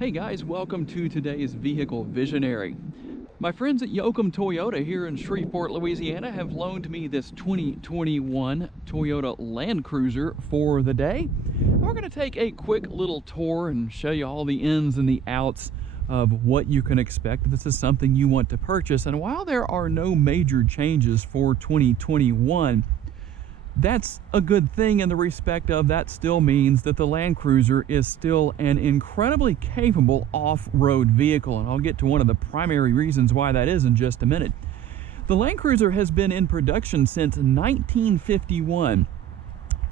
Hey guys, welcome to today's Vehicle Visionary. My friends at Yoakum Toyota here in Shreveport, Louisiana have loaned me this 2021 Toyota Land Cruiser for the day. We're going to take a quick little tour and show you all the ins and the outs of what you can expect if this is something you want to purchase. And while there are no major changes for 2021, that's a good thing in the respect of that still means that the Land Cruiser is still an incredibly capable off-road vehicle, and I'll get to one of the primary reasons why that is in just a minute. The Land Cruiser has been in production since 1951,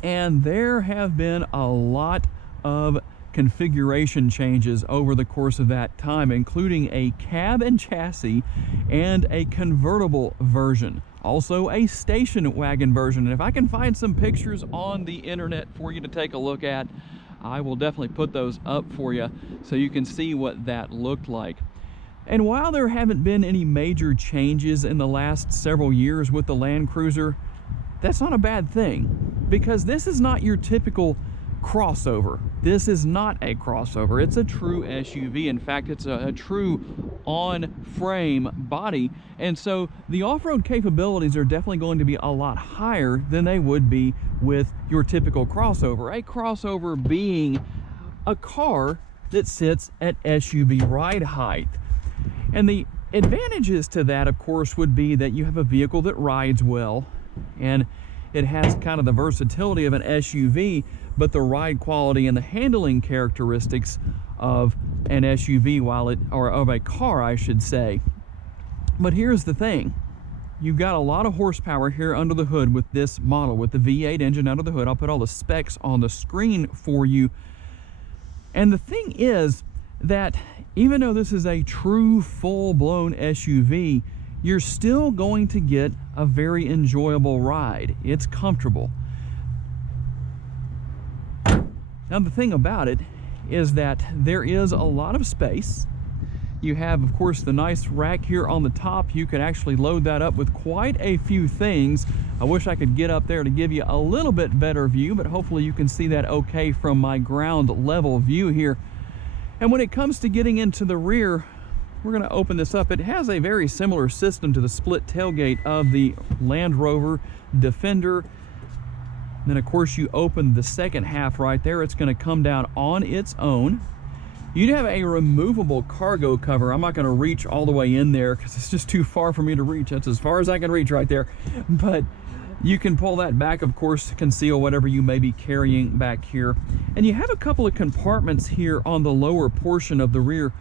and there have been a lot of configuration changes over the course of that time, including a cab and chassis and a convertible version. Also a station wagon version, and if I can find some pictures on the internet for you to take a look at, I will definitely put those up for you so you can see what that looked like. And while there haven't been any major changes in the last several years with the Land Cruiser, that's not a bad thing, because this is not your typical crossover. This is not a crossover. It's a true SUV. In fact, it's a true on-frame body, and so the off-road capabilities are definitely going to be a lot higher than they would be with your typical crossover. A crossover being a car that sits at SUV ride height. And the advantages to that, of course, would be that you have a vehicle that rides well, and it has kind of the versatility of an SUV, but the ride quality and the handling characteristics of an SUV, or of a car, I should say. But here's the thing. You've got a lot of horsepower here under the hood with this model, with the V8 engine under the hood. I'll put all the specs on the screen for you. And the thing is that even though this is a true full-blown SUV, you're still going to get a very enjoyable ride. It's comfortable. Now, the thing about it is that there is a lot of space. You have, of course, the nice rack here on the top. You can actually load that up with quite a few things. I wish I could get up there to give you a little bit better view, but hopefully you can see that okay from my ground level view here. And when it comes to getting into the rear, we're going to open this up. It has a very similar system to the split tailgate of the Land Rover Defender. Then, of course, you open the second half right there. It's going to come down on its own. You have a removable cargo cover. I'm not going to reach all the way in there because it's just too far for me to reach. That's as far as I can reach right there. But you can pull that back, of course, to conceal whatever you may be carrying back here. And you have a couple of compartments here on the lower portion of the rear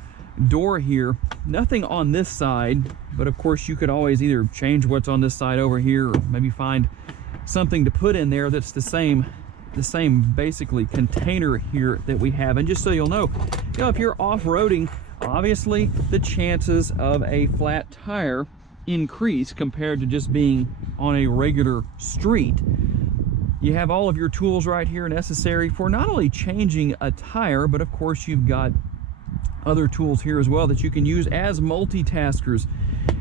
door here. Nothing on this side, but of course you could always either change what's on this side over here, or maybe find something to put in there that's the same basically container here that we have. And just so you'll know, if you're off-roading, obviously the chances of a flat tire increase compared to just being on a regular street. You have all of your tools right here necessary for not only changing a tire, but of course you've got other tools here as well that you can use as multitaskers.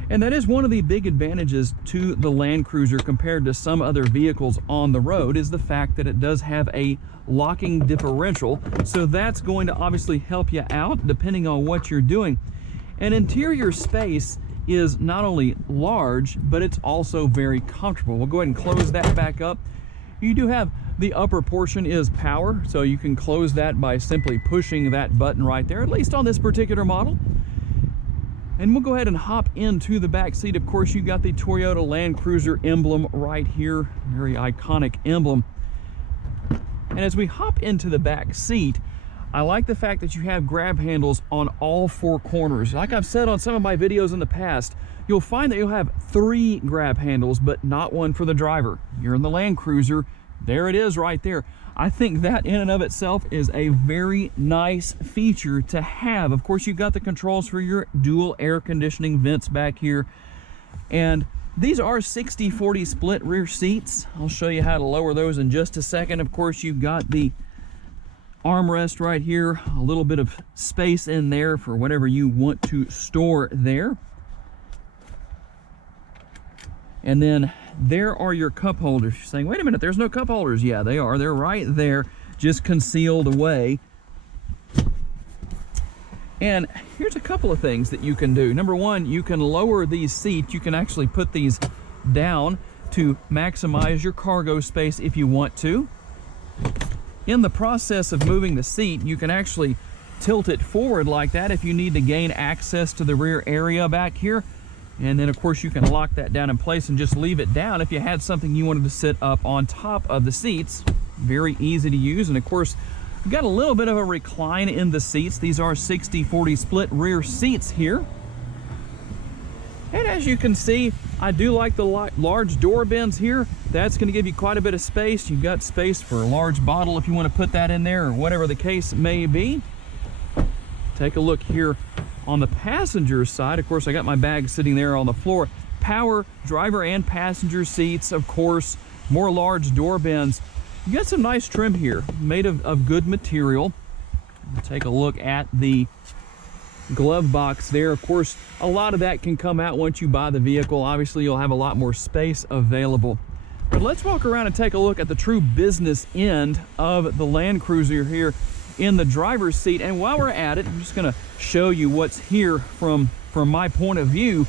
And that is one of the big advantages to the Land Cruiser compared to some other vehicles on the road, is the fact that it does have a locking differential. So that's going to obviously help you out depending on what you're doing. And interior space is not only large, but it's also very comfortable. We'll go ahead and close that back up. You do have the upper portion is power, so you can close that by simply pushing that button right there, at least on this particular model. And we'll go ahead and hop into the back seat. Of course, you've got the Toyota Land Cruiser emblem right here, very iconic emblem. And as we hop into the back seat, I like the fact that you have grab handles on all four corners. Like I've said on some of my videos in the past, you'll find that you'll have 3 grab handles, but not one for the driver. You're in the Land Cruiser, there it is right there. I think that in and of itself is a very nice feature to have. Of course, you've got the controls for your dual air conditioning vents back here. And these are 60-40 split rear seats. I'll show you how to lower those in just a second. Of course, you've got the armrest right here, a little bit of space in there for whatever you want to store there. And then there are your cup holders. You're saying, wait a minute, there's no cup holders. Yeah, they are. They're right there, just concealed away. And here's a couple of things that you can do. Number one, you can lower these seats. You can actually put these down to maximize your cargo space if you want to. In the process of moving the seat, you can actually tilt it forward like that if you need to gain access to the rear area back here. And then of course you can lock that down in place and just leave it down if you had something you wanted to sit up on top of the seats. Very easy to use. And of course, you've got a little bit of a recline in the seats. These are 60-40 split rear seats here. And as you can see, I do like the large door bins here. That's going to give you quite a bit of space. You've got space for a large bottle if you want to put that in there, or whatever the case may be. Take a look here on the passenger side. Of course, I got my bag sitting there on the floor. Power driver and passenger seats, of course. More large door bins. You got some nice trim here, made of good material. Take a look at the glove box there. Of course, a lot of that can come out once you buy the vehicle. Obviously, you'll have a lot more space available. But let's walk around and take a look at the true business end of the Land Cruiser here in the driver's seat. And while we're at it, I'm just going to show you what's here from my point of view.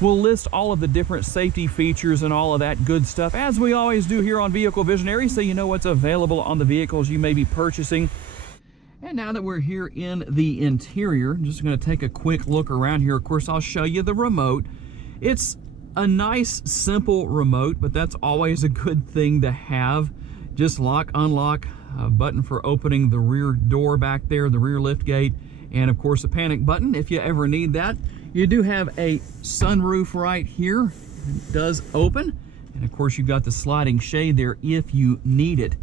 We'll list all of the different safety features and all of that good stuff, as we always do here on Vehicle Visionary, so you know what's available on the vehicles you may be purchasing. And now that we're here in the interior, I'm just going to take a quick look around here. Of course, I'll show you the remote. It's a nice, simple remote, but that's always a good thing to have. Just lock, unlock, a button for opening the rear door back there, the rear lift gate, and of course a panic button if you ever need that. You do have a sunroof right here. It does open. And of course you've got the sliding shade there if you need it.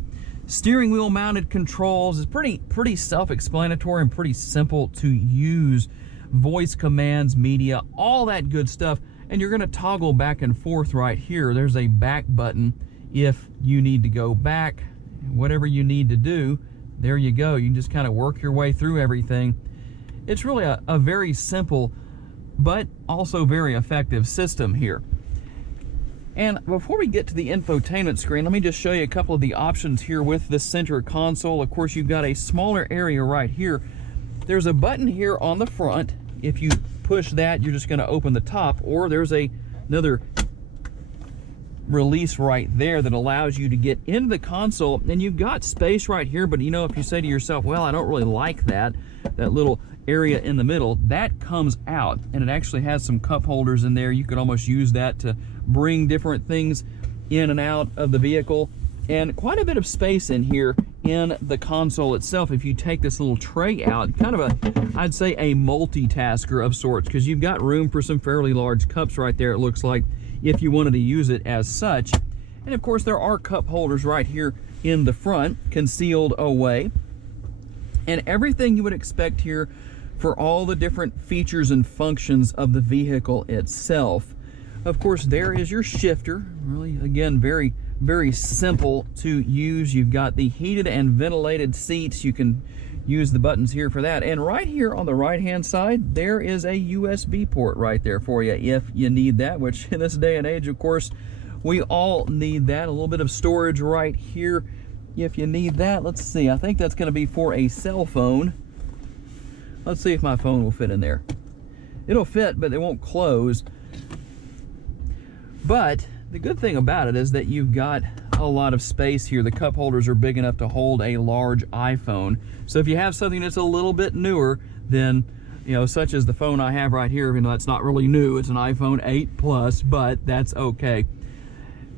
Steering wheel mounted controls is pretty self-explanatory and pretty simple to use. Voice commands, media, all that good stuff. And you're going to toggle back and forth right here. There's a back button if you need to go back. Whatever you need to do, there you go. You can just kind of work your way through everything. It's really a very simple but also very effective system here. And before we get to the infotainment screen, let me just show you a couple of the options here with the center console. Of course, you've got a smaller area right here. There's a button here on the front. If you push that, you're just going to open the top, or there's another release right there that allows you to get into the console. And you've got space right here, but you know, if you say to yourself, well, I don't really like that little area in the middle, that comes out, and it actually has some cup holders in there. You could almost use that to bring different things in and out of the vehicle, and quite a bit of space in here in the console itself. If you take this little tray out, kind of I'd say a multitasker of sorts, because you've got room for some fairly large cups right there, it looks like, if you wanted to use it as such. And of course there are cup holders right here in the front, concealed away, and everything you would expect here for all the different features and functions of the vehicle itself. Of course, there is your shifter. Really, again, very, very simple to use. You've got the heated and ventilated seats. You can use the buttons here for that. And right here on the right-hand side, there is a USB port right there for you if you need that, which in this day and age, of course, we all need that. A little bit of storage right here if you need that. Let's see, I think that's going to be for a cell phone. Let's see if my phone will fit in there. It'll fit, but it won't close. But the good thing about it is that you've got a lot of space here. The cup holders are big enough to hold a large iPhone. So if you have something that's a little bit newer, then, you know, such as the phone I have right here, even though it's not really new, it's an iPhone 8 Plus, but that's okay.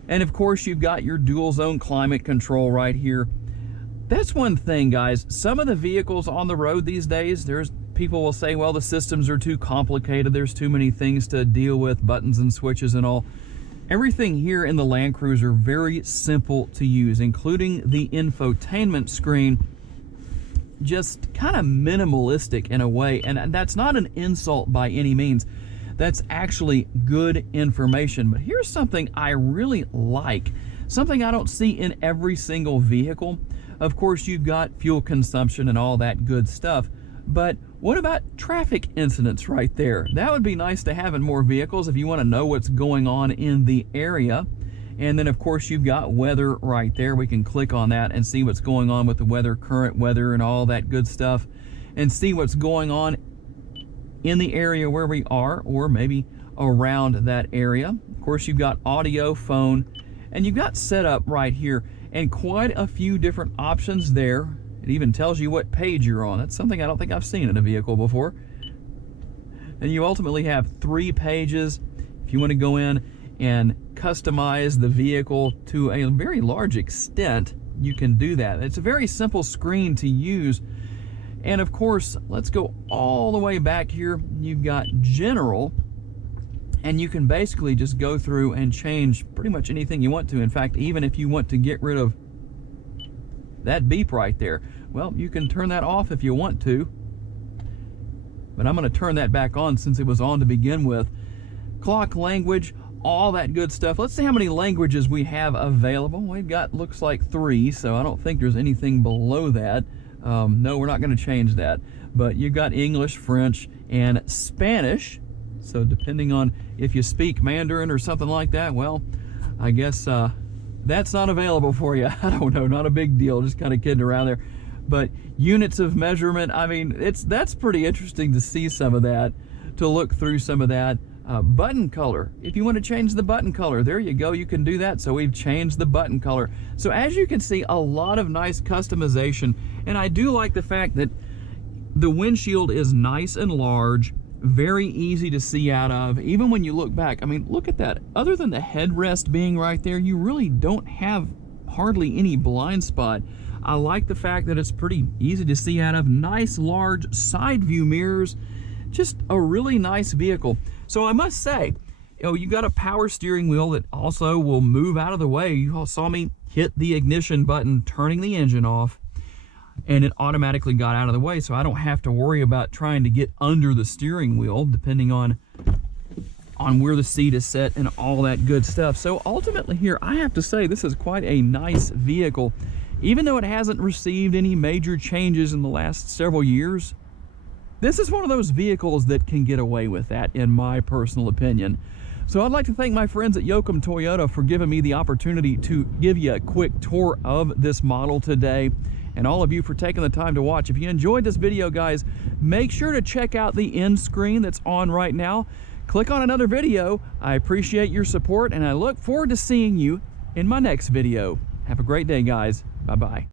And of course, you've got your dual zone climate control right here. That's one thing, guys. Some of the vehicles on the road these days, people will say, well, the systems are too complicated. There's too many things to deal with, buttons and switches and all. Everything here in the Land Cruiser, very simple to use, including the infotainment screen. Just kind of minimalistic in a way, and that's not an insult by any means. That's actually good information. But here's something I really like, something I don't see in every single vehicle. Of course, you've got fuel consumption and all that good stuff, but what about traffic incidents right there? That would be nice to have in more vehicles if you want to know what's going on in the area. And then of course you've got weather right there. We can click on that and see what's going on with the weather, current weather and all that good stuff, and see what's going on in the area where we are, or maybe around that area. Of course, you've got audio, phone, and you've got setup right here, and quite a few different options there. It even tells you what page you're on. That's something I don't think I've seen in a vehicle before. And you ultimately have 3 pages. If you want to go in and customize the vehicle to a very large extent, you can do that. It's a very simple screen to use. And of course, let's go all the way back here. You've got general, and you can basically just go through and change pretty much anything you want to. In fact, even if you want to get rid of that beep right there, well, you can turn that off if you want to, but I'm going to turn that back on since it was on to begin with. Clock, language, all that good stuff. Let's see how many languages we have available. We've got, looks like 3, so I don't think there's anything below that. No, we're not going to change that, but you've got English, French, and Spanish. So depending on if you speak Mandarin or something like that, well, I guess that's not available for you. I don't know, not a big deal, just kind of kidding around there. But units of measurement, I mean, that's pretty interesting to see some of that, to look through some of that. Button color, if you want to change the button color, there you go, you can do that. So we've changed the button color. So as you can see, a lot of nice customization, and I do like the fact that the windshield is nice and large, very easy to see out of. Even when you look back, I mean, look at that. Other than the headrest being right there, you really don't have hardly any blind spot. I like the fact that it's pretty easy to see out of. Nice large side view mirrors. Just a really nice vehicle. So I must say, you know, you got a power steering wheel that also will move out of the way. You all saw me hit the ignition button, turning the engine off, and it automatically got out of the way, so I don't have to worry about trying to get under the steering wheel, depending on where the seat is set and all that good stuff. So ultimately here, I have to say this is quite a nice vehicle. Even though it hasn't received any major changes in the last several years, this is one of those vehicles that can get away with that, in my personal opinion. So I'd like to thank my friends at Yoakum Toyota for giving me the opportunity to give you a quick tour of this model today, and all of you for taking the time to watch. If you enjoyed this video, guys, make sure to check out the end screen that's on right now. Click on another video. I appreciate your support, and I look forward to seeing you in my next video. Have a great day, guys. Bye-bye.